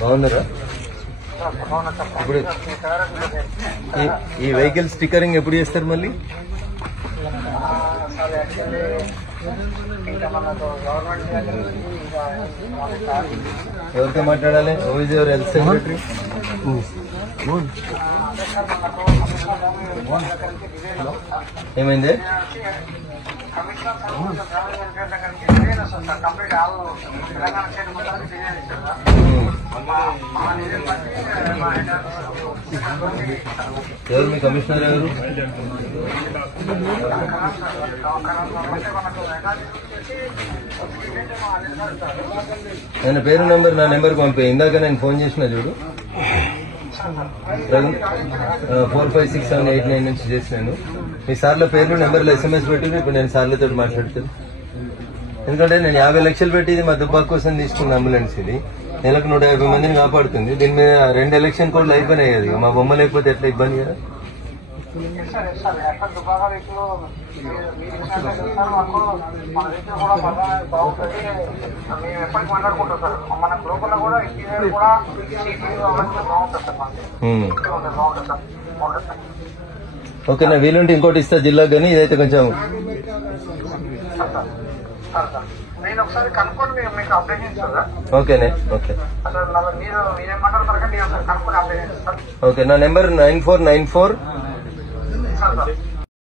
బాగున్నారా? ఇప్పుడు ఈ వెహికల్ స్టిక్కరింగ్ ఎప్పుడు చేస్తారు మళ్ళీ? ఎవరితో మాట్లాడాలి? ఎవరు హెల్త్ సెక్రటరీ? ఏమైంది? ఎవరు మీ కమిషనర్? ఎవరు? ఆయన పేరు నెంబర్ నా నెంబర్కి పంపే. ఇందాక నేను ఫోన్ చేసిన చూడు, 456789 నుంచి చేసినాను. మీ సార్ల పేర్లు నెంబర్లో SMS పెట్టింది. ఇప్పుడు నేను సార్లతో మాట్లాడుతాను. ఎందుకంటే నేను 50 లక్షలు పెట్టి ఇది మా దుబ్బాక కోసం తీసుకున్న అంబులెన్స్. ఇది నెలకు 150 మందిని కాపాడుతుంది. దీని మీద 2 ఎలక్షన్ కోడ్లు అయిపోయినాయి. అది మా బొమ్మ లేకపోతే ఎట్లా ఇబ్బంది కదా. ఓకేనా? వీలుంటే ఇంకోటి ఇస్తా జిల్లాకు, కానీ ఇదైతే కొంచెం ఓకేనే. ఓకే, నా నెంబర్ 9494